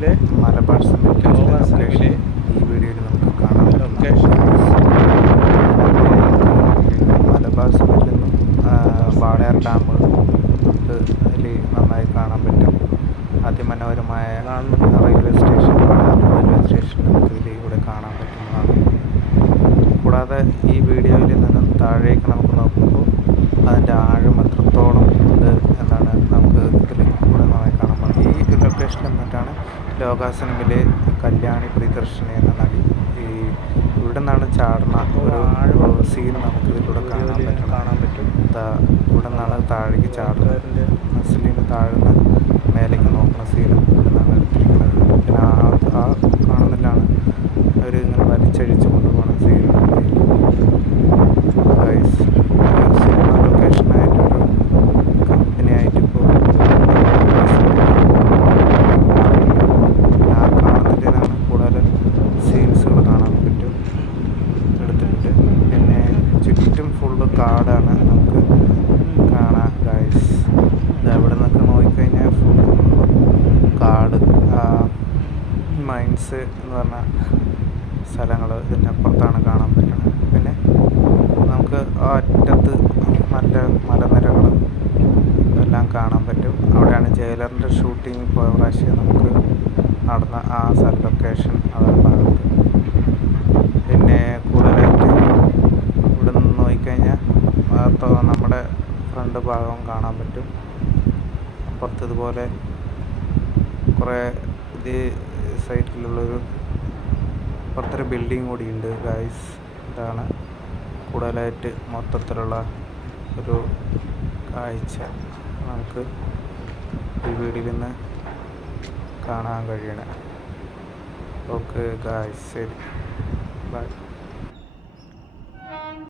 സിനിമയിലെ മലബാർ സിമെന്റിലെ ലോക സിനിമയിലെ ഈ വീഡിയോയിൽ നമുക്ക് കാണാൻ ലൊക്കേഷൻ മലബാർ സിമെന്റിൽ നിന്നും വാളയാർ ഡാം നമുക്ക് അതിൽ നന്നായി കാണാൻ പറ്റും. അതിമനോഹരമായ railway station, Walayar railway station നമുക്ക് ഇതിലൂടെ കാണാൻ പറ്റുന്നതാണ്. കൂടാതെ ഈ വീഡിയോയിൽ നിന്നും താഴേക്ക് നമുക്ക് നോക്കുമ്പോൾ അതിൻ്റെ ആഴം എത്രത്തോളം ഉണ്ട് എന്നാണ് നമുക്ക് ഇതിൽ കൂടെ നന്നായി കാണാൻ പറ്റും. ഈ ലൊക്കേഷൻ എന്നിട്ടാണ് ലോക സിനിമയിലെ കല്യാണി പ്രിയദർശിനി എന്ന നടി ഇവിടെ നിന്നാണ് ചാടുന്ന ഒരു സീൻ നമുക്ക് ഇതിലൂടെ കാണാൻ പറ്റും. ഇവിടെ നിന്നാണ് താഴേക്ക് ചാടുന്നത്. മസിലിന് താഴ്ന്ന് മേലേക്ക് നോക്കുന്ന സീനും ഇവിടെ നിന്നാണ് എടുത്തിരിക്കുന്നത്. പിന്നെ ആ കാണുന്നില്ലാണ് അവർ ഇങ്ങനെ വലിച്ചഴിച്ച് കൊണ്ടുപോകുന്ന സീൻ. സിനിമ ലൊക്കേഷനായിട്ടൊരു കമ്പനിയായിട്ട് ഇപ്പോൾ ആ കാണുന്നതിനാണ് കൂടുതൽ സീൻസുകൾ കാണാൻ പറ്റും എടുത്തിട്ട്. പിന്നെ ചുറ്റും ഫുള്ള് കാടാണ് നമുക്ക് കാണാൻ ഗൈസ്. അവിടെ നിന്നൊക്കെ നോക്കിക്കഴിഞ്ഞാൽ ഫുള്ള് കാട്, മൈൻസ് എന്ന് പറഞ്ഞ സ്ഥലങ്ങൾ ഇതിൻ്റെ അപ്പുറത്താണ് കാണാൻ പറ്റുന്നത്. പിന്നെ നമുക്ക് ആ അറ്റത്ത് നല്ല മലനിരകൾ എല്ലാം കാണാൻ പറ്റും. അവിടെയാണ് ജയിലറിൻ്റെ ഷൂട്ടിങ് പോയ പ്രാവശ്യം നമുക്ക് നടന്ന ആ ലൊക്കേഷൻ അതാണ് ഭാഗത്ത്. പിന്നെ കൂടുതലായിട്ട് ഇവിടെ നിന്ന് നോക്കിക്കഴിഞ്ഞാൽ നമ്മുടെ ഫ്രണ്ട് ഭാഗം കാണാൻ പറ്റും. അപ്പുറത്ത് ഇതുപോലെ കുറേ ഇത് സൈറ്റിലുള്ളൊരു അപ്പുറത്തൊരു ബിൽഡിങ് കൂടി ഉണ്ട് ഗൈസ്. ഇതാണ് കൂടുതലായിട്ട് മൊത്തത്തിലുള്ള ഒരു കാഴ്ച നമുക്ക് ഈ വീഡിയോയിൽ നിന്ന് കാണാൻ കഴിയണേ. ഓക്കെ ഗൈസ്, ശരി, ബൈ.